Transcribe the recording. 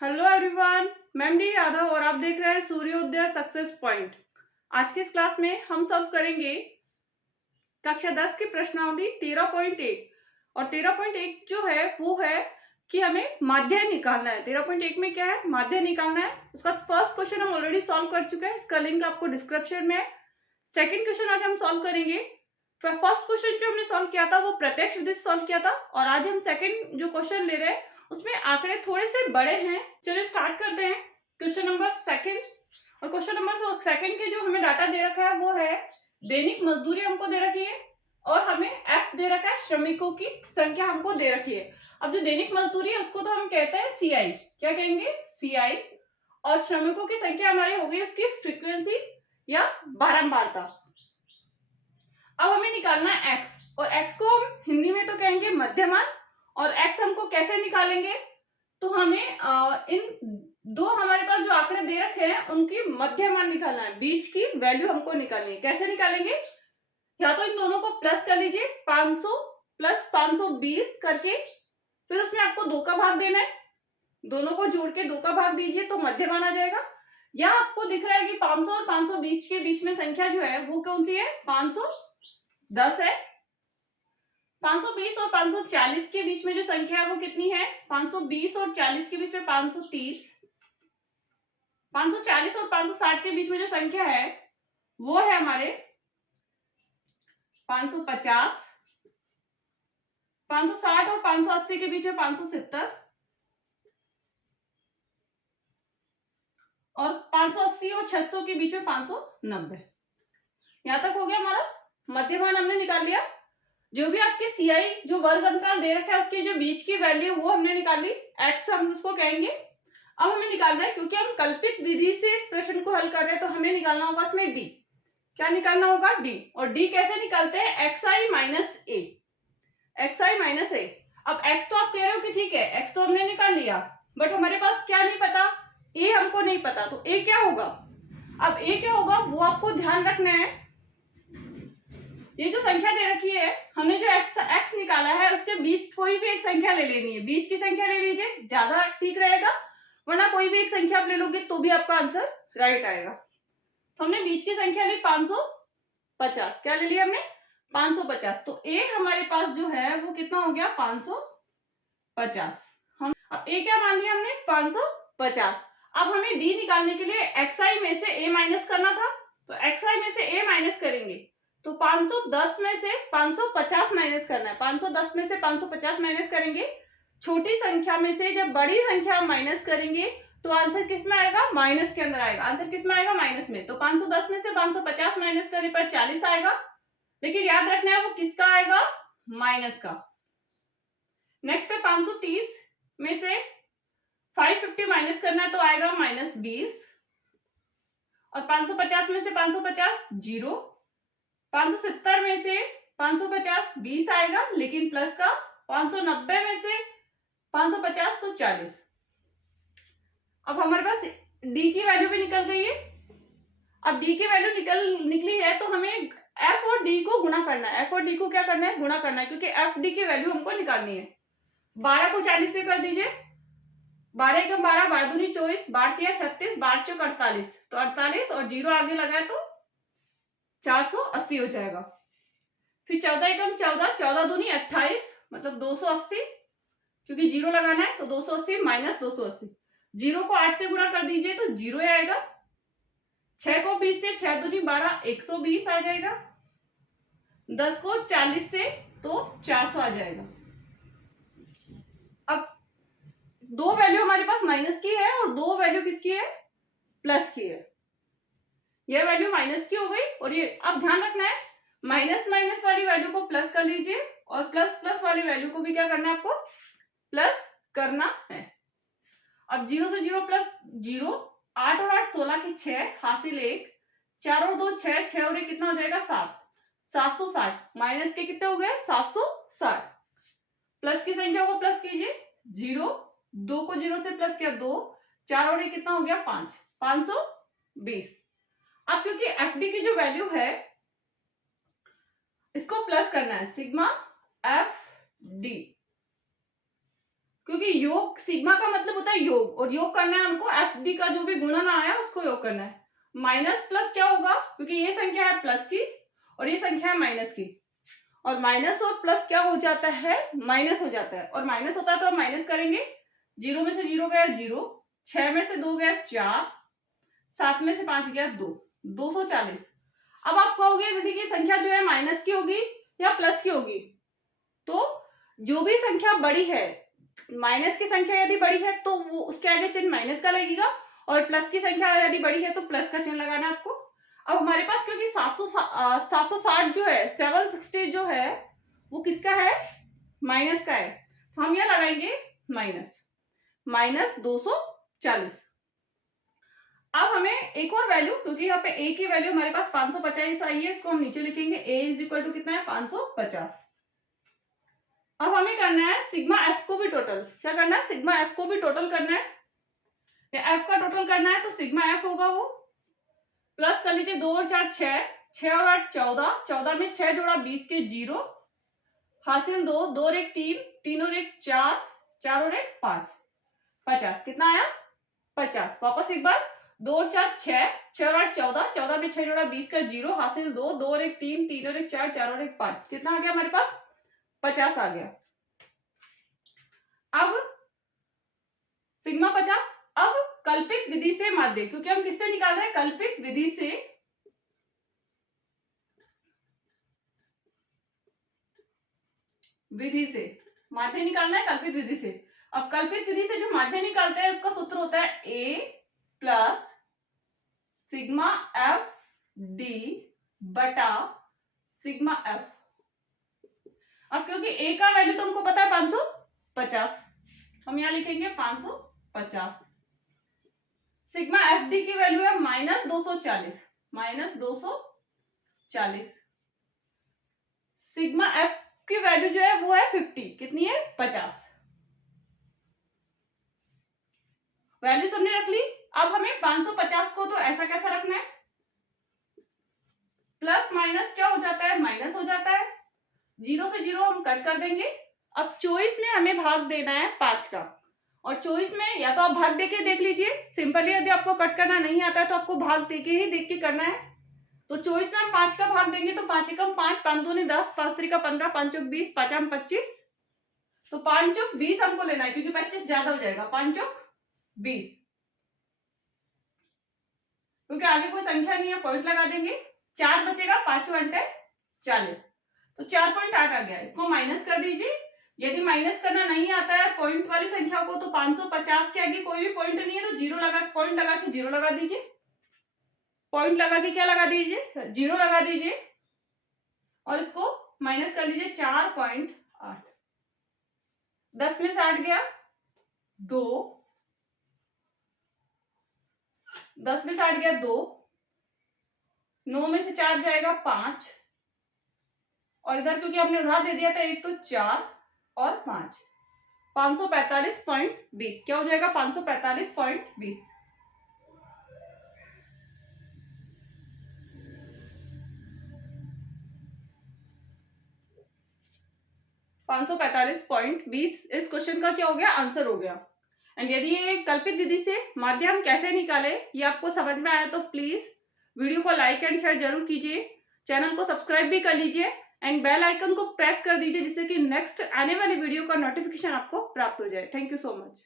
Hello everyone, मैं MD Yadav और आप देख रहे हैं सूर्योदय सक्सेस पॉइंट। आज की इस क्लास में हम सॉल्व करेंगे कक्षा 10 की प्रश्नावली 13.1 और 13.1 जो है वो है कि हमें माध्य निकालना है। 13.1 में क्या है, माध्य निकालना है। उसका फर्स्ट क्वेश्चन हम ऑलरेडी सॉल्व कर चुके हैं, इसका लिंक आपको डिस्क्रिप्शन में है। सेकेंड क्वेश्चन आज हम सॉल्व करेंगे। फर्स्ट क्वेश्चन जो हमने सॉल्व किया था वो प्रत्यक्ष विधि से सॉल्व किया था और आज हम सेकेंड जो क्वेश्चन ले रहे हैं उसमें आंकड़े थोड़े से बड़े हैं। चलिए स्टार्ट करते हैं। क्वेश्चन नंबर सेकेंड और क्वेश्चन नंबर सेकेंड के जो हमें डाटा दे रखा है वो है दैनिक मजदूरी हमको दे रखी है और हमें एफ दे रखा है, श्रमिकों की संख्या हमको दे रखी है। अब जो दैनिक मजदूरी है उसको तो हम कहते हैं सीआई, क्या कहेंगे, सीआई। और श्रमिकों की संख्या हमारी हो गई उसकी फ्रीक्वेंसी या बारंबारता। अब हमें निकालना है एक्स और एक्स को हम हिंदी में तो कहेंगे मध्यमान। और एक्स हमको कैसे निकालेंगे, तो हमें इन दो हमारे पास जो आंकड़े दे रखे हैं उनकी मध्यमान निकालना है, बीच की वैल्यू हमको निकालनी है। कैसे निकालेंगे, या तो इन दोनों को प्लस कर लीजिए, 500 प्लस 520 करके, फिर उसमें आपको 2 का भाग देना है, दोनों को जोड़ के 2 का भाग दीजिए तो मध्यमान आ जाएगा। या आपको दिख रहा है कि 500 और 520 के बीच में संख्या जो है वो कौन सी है, 510 है। 520 और 540 के बीच में जो संख्या है वो कितनी है, 520 और 40 के बीच में 530। 540 और 560 के बीच में जो संख्या है वो है हमारे 550। 560 और 580 के बीच में 570 और 580 और 600 के बीच में 590। यहां तक हो गया हमारा मध्यमान, हमने निकाल लिया। जो भी आपके सीआई जो वर्ग अंतराल दे रखा है उसके जो बीच की वैल्यू वो हमने निकाल ली, एक्स हम उसको कहेंगे। अब हमें निकालना है, क्योंकि हम कल्पित विधि से इस प्रश्न को हल कर रहे हैं तो हमें निकालना होगा इसमें डी। क्या निकालना होगा, डी। और डी कैसे निकालते हैं, एक्सआई माइनस ए, एक्सआई माइनस ए। अब एक्स तो आप कह रहे हो कि ठीक है एक्स तो हमने निकाल लिया, बट हमारे पास क्या नहीं पता, ए हमको नहीं पता, तो ए क्या होगा। अब ए क्या होगा वो आपको ध्यान रखना है। ये जो संख्या दे रखी है हमने जो एक्स निकाला है उसके बीच कोई भी एक संख्या ले लेनी है, बीच की संख्या ले लीजिए, ज्यादा ठीक रहेगा, वरना कोई भी एक संख्या आप ले लोगे तो भी आपका आंसर राइट आएगा। तो हमने बीच की संख्या ली 550, क्या ले लिया हमने, 550। तो ए हमारे पास जो है वो कितना हो गया, 550। हम अब ए क्या मान लिया हमने, 550। अब हमें डी निकालने के लिए एक्सआई में से ए माइनस करना था, तो एक्सआई में से ए माइनस करेंगे तो 510 में से 550 माइनस करना है। 510 में से 550 माइनस करेंगे, छोटी संख्या में से जब बड़ी संख्या माइनस करेंगे तो आंसर किस में आएगा, माइनस के अंदर आएगा। आंसर किस में आएगा, माइनस में। तो 510 में से 550 माइनस करने पर 40 आएगा, लेकिन याद रखना है वो किसका आएगा, माइनस का। नेक्स्ट है 530 में से 550 माइनस करना है तो आएगा -20। और 550 में से 550 जीरो। 570 में से 550 20 आएगा लेकिन प्लस का। 590 में से 550 तो 40। अब हमारे पास डी की वैल्यू भी निकल गई है। अब डी की वैल्यू निकली है तो हमें एफ और डी को गुणा करना है। एफ और डी को क्या करना है, गुणा करना है, क्योंकि एफ डी की वैल्यू हमको निकालनी है। 12 को 40 से कर दीजिए, 12 एकम 12, 12 दूनी 24, 12 तिया 36, 12 चौक 48, तो 48 और जीरो आगे लगाए तो 480 हो जाएगा। फिर 14 एकम 14, 14 दूनी 28, मतलब 280, क्योंकि जीरो लगाना है तो 280 माइनस 280, जीरो को 8 से गुणा कर दीजिए तो जीरो आएगा। 6 को 20 से, 6 दूनी 12, 120 आ जाएगा। 10 को 40 से तो 400 आ जाएगा। अब दो वैल्यू हमारे पास माइनस की है और दो वैल्यू किसकी है, प्लस की है। यह वैल्यू माइनस की हो गई और ये अब ध्यान रखना है, माइनस माइनस वाली वैल्यू को प्लस कर लीजिए और प्लस प्लस वाली वैल्यू को भी क्या करना है, आपको प्लस करना है। अब 0 से 0 प्लस 0, 8 और 8 16 की 6 हासिल 1, 4 और 2 6, 6 और 1 कितना हो जाएगा 7, 760। माइनस के कितने हो गए 760। प्लस की संख्या को प्लस कीजिए, 0, 2 को 0 से प्लस किया 2, 4 और 1 कितना हो गया 5, 520। अब क्योंकि एफ डी की जो वैल्यू है इसको प्लस करना है, सिग्मा एफ डी। क्योंकि योग सिग्मा का मतलब होता है योग, और योग करना है हमको एफ डी का जो भी गुणन आया उसको योग करना है। माइनस प्लस क्या होगा, क्योंकि ये संख्या है प्लस की और ये संख्या है माइनस की, और माइनस और प्लस क्या हो जाता है, माइनस हो जाता है, और माइनस होता है तो हम माइनस करेंगे। 0 में से 0 गया 0, 6 में से 2 गया 4, 7 में से 5 गया 2, 240। अब आप कहोगे दीदी की संख्या जो है माइनस की होगी या प्लस की होगी, तो जो भी संख्या बड़ी है, माइनस की संख्या यदि बड़ी है तो वो उसके आगे चिन्ह माइनस का लगेगा, और प्लस की संख्या यदि बड़ी है तो प्लस का चिन्ह लगाना आपको। अब हमारे पास क्योंकि 760 जो है, 760 जो है वो किसका है, माइनस का है, तो हम यह लगाएंगे माइनस 240। अब हमें एक और वैल्यू, क्योंकि यहाँ पे ए की वैल्यू हमारे पास 550 आई है, इसको हम नीचे लिखेंगे a इज इक्वल टू कितना है 550। अब हमें करना है सिग्मा एफ को भी टोटल, क्या करना है, सिग्मा एफ को भी टोटल करना है। एफ का टोटल करना है तो सिग्मा एफ होगा वो प्लस कर लीजिए 2 और 4 6, 6 और 8 14, 14 में 6 जोड़ा 20 के 0, हासिल 2, 2 और 1 3, 3 और 1 4, 4 और 1 5, 50। कितना आया 50। वापस एक बार 2 और 4 6, 6 और 8 14, 14 में 6 जोड़ा 20 का 0, हासिल 2, 2 और 1 3, 3 और 1 4, 4 और 1 5। कितना आ गया हमारे पास 50 आ गया। अब सिग्मा 50। अब कल्पित विधि से माध्य, क्योंकि हम किससे निकाल रहे हैं, कल्पित विधि से, माध्य निकालना है कल्पित विधि से। अब कल्पित विधि से जो माध्य निकालते हैं उसका सूत्र होता है a plus sigma F D बटा सिग्मा एफ। अब क्योंकि a का वैल्यू तुमको पता है 550, हम यहां लिखेंगे 550। सिग्मा एफ डी की वैल्यू है -240। सिग्मा एफ की वैल्यू जो है वो है 50, कितनी है 50। वैल्यू सबने रख ली। अब हमें 550 को तो ऐसा कैसा रखना है, प्लस माइनस क्या हो जाता है, माइनस हो जाता है, 0 से 0 हम कट कर देंगे। अब 24 में हमें भाग देना है 5 का, और 24 में या तो आप भाग देके देख लीजिए सिंपली, यदि आपको कट करना नहीं आता है तो आपको भाग देके ही देख के करना है। तो 24 में हम 5 का भाग देंगे तो 5 एकम 5, 5 दूनी 10, 5 त्रिका 15, 5 चौक 20, 5 आम 25, तो 5 चौक 20 हमको लेना है क्योंकि 25 ज्यादा हो जाएगा, 5 चौक 20, क्योंकि आगे कोई संख्या नहीं है पॉइंट लगा देंगे, 4 बचेगा, 5 अंटे 40, तो 4.8 आ गया। इसको माइनस कर दीजिए। यदि माइनस करना नहीं आता है पॉइंट वाली संख्या को तो 550 के आगे कोई भी पॉइंट नहीं है तो पॉइंट लगा के 0 लगा दीजिए, पॉइंट लगा के क्या लगा दीजिए 0 लगा दीजिए, और इसको माइनस कर लीजिए 4.8। 10 में से 8 गया 2, 10 में से 8 गया 2, 9 में से 4 जाएगा 5, और इधर क्योंकि आपने उधार दे दिया था 1 तो 4 और 5, 545.20। क्या हो जाएगा 545.20। 545.20 इस क्वेश्चन का क्या हो गया, आंसर हो गया। एंड यदि ये कल्पित विधि से माध्यम कैसे निकाले ये आपको समझ में आया तो प्लीज वीडियो को लाइक एंड शेयर जरूर कीजिए, चैनल को सब्सक्राइब भी कर लीजिए एंड बेल आइकन को प्रेस कर दीजिए जिससे कि नेक्स्ट आने वाली वीडियो का नोटिफिकेशन आपको प्राप्त हो जाए। Thank you so much.